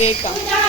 贝卡。